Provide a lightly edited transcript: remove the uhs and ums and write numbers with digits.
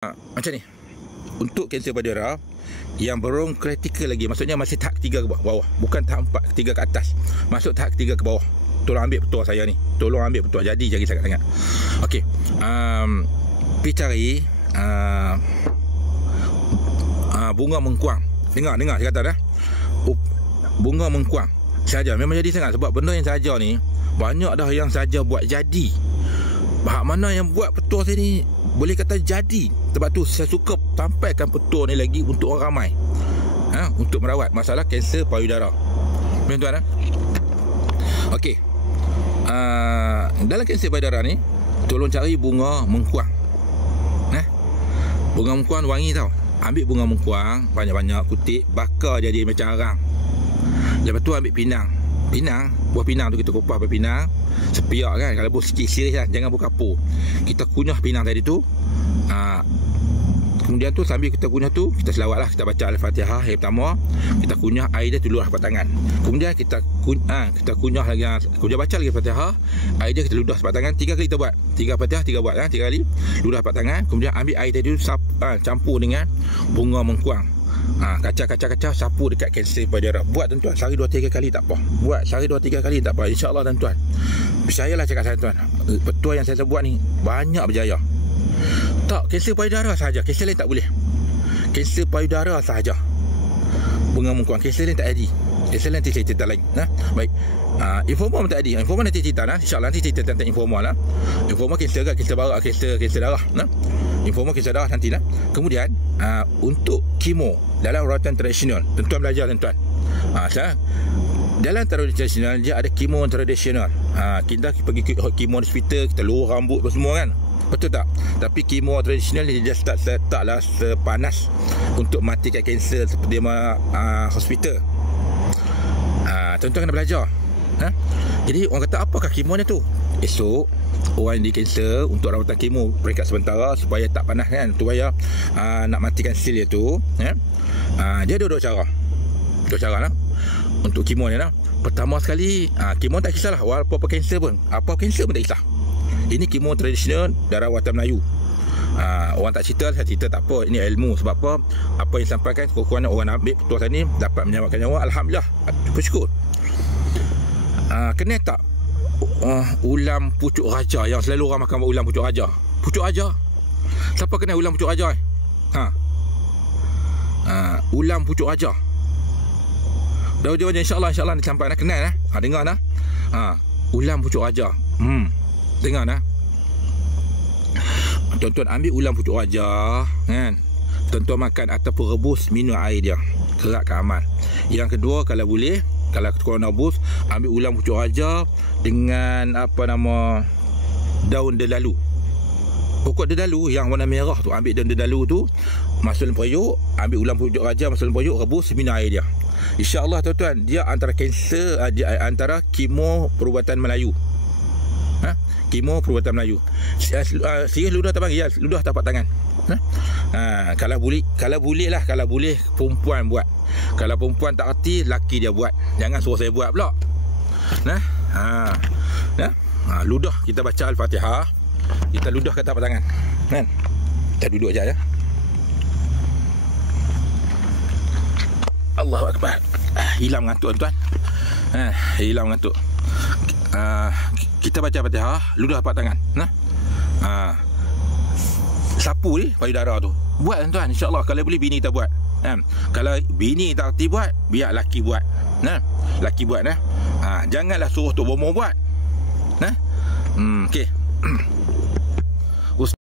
Macam ni. Untuk kanser payudara yang belum kritikal lagi, maksudnya masih tahap 3 ke bawah, bukan tahap 4, 3 ke atas, masuk tahap 3 ke bawah, tolong ambil petua saya ni, tolong ambil petua. Jadi jari sangat-sangat. Okey, pergi cari bunga mengkuang. Dengar saya kata dah, bunga mengkuang saja memang jadi sangat. Sebab benda yang saja ni banyak dah yang saja buat jadi. Bahak mana yang buat petua saya ni boleh kata jadi. Sebab tu saya suka sampaikan petua ni lagi untuk orang ramai, untuk merawat masalah kanser payudara. Tuan-tuan, okey, dalam kanser payudara ni tolong cari bunga mengkuang. Bunga mengkuang wangi tau. Ambil bunga mengkuang banyak-banyak, kutip, bakar jadi macam arang. Lepas tu ambil pinang. Buah pinang tu kita kupas buah pinang, sepiak kan, kalau buah sikit sirih kan, jangan buah kapur. Kita kunyah pinang tadi tu. Kemudian tu sambil kita kunyah tu, kita selawat lah, kita baca Al-Fatihah yang pertama, kita kunyah air dia ludah sepak tangan. Kemudian kita kunyah lagi, kemudian baca lagi Al-Fatihah, air dia kita ludah sepak tangan. 3 kali kita buat, 3 Fatihah 3 buat 3 kali ludah sepak tangan. Kemudian ambil air tadi tu, campur dengan bunga mengkuang. Kacau sapu dekat kanser payudara. Buat tuan-tuan, sehari 2-3 kali tak apa. Buat sehari 2-3 kali tak apa, insya-Allah tuan-tuan. Percayalah cakap saya tuan, petua yang saya buat ni banyak berjaya. Tak kanser payudara sahaja, kanser lain tak boleh. Kanser payudara sahaja bunga mengkuang, kanser lain tak ada. Kanser lain nanti saya cerita lain. Baik, informa pun tak ada. Informa nanti cerita insya-Allah nanti cerita tentang informa lah. Informa kanser ke, kanser barak, kanser darah. Informa kanser darah nantilah. Kemudian untuk kemo dalam rawatan tradisional, tuan-tuan belajar tuan-tuan. Dalam tradisional dia ada kemo tradisional. Kita pergi kemo hospital, kita luruh rambut apa semua kan. Betul tak? Tapi kemo tradisional dia taklah sepanas untuk matikan kanser seperti hospital. Tuan-tuan kena belajar. Jadi orang kata apakah kemo ni tu? Esok orang yang di kanser untuk rawatan kemo peringkat sementara supaya tak panas kan, supaya nak matikan sel dia tu, dia ada dua cara lah untuk kemo ni lah. Pertama sekali, kemo tak kisahlah walaupun apa kanser pun, apa kanser pun tak kisah. Ini kemo tradisional darah rawatan Melayu. Orang tak cerita, saya cerita tak apa, ini ilmu. Sebab apa yang disampaikan kurang-kurangnya orang ambil petua saya ni dapat menyelamatkan nyawa. Alhamdulillah, bersyukur. Kena tak ulam pucuk raja yang selalu orang makan ulam pucuk raja? Pucuk raja, siapa kenal ulam pucuk raja? Ulam pucuk raja. Dah insya-Allah disampaikan, kenal dengar dah. Ulam pucuk raja. Dengar dah. Tuan-tuan ambil ulam pucuk raja kan, tuan-tuan makan ataupun rebus, minum air dia, keratkan amal. Yang kedua, kalau boleh, kalau korang nak rebus, ambil ulam pucuk raja dengan daun delalu. Pokok delalu yang warna merah tu, ambil daun delalu tu, masuk dalam periuk, ambil ulam pucuk raja, masuk dalam periuk, rebus, minum air dia. InsyaAllah tuan-tuan, dia antara kanser, antara kemo perubatan Melayu. Kemo perubatan Melayu. Sirih ludah tak panggil, ludah tapak tangan. Kalau boleh perempuan buat. Kalau perempuan tak erti, laki dia buat. Jangan suruh saya buat pula. Ludah, kita baca Al-Fatihah, kita ludah kat tapak tangan kan. Kita duduk je ya. Allahu Akbar. Hilang ngantuk tuan. Hilang ngantuk. Kita baca Fatihah, ludah tapak tangan. Sapu ni payudara tu. Buat tuan-tuan, insya-Allah. Kalau boleh bini kita buat. Kalau bini tak erti buat, biar laki buat. Laki buat janganlah suruh tu bomo buat. Okey.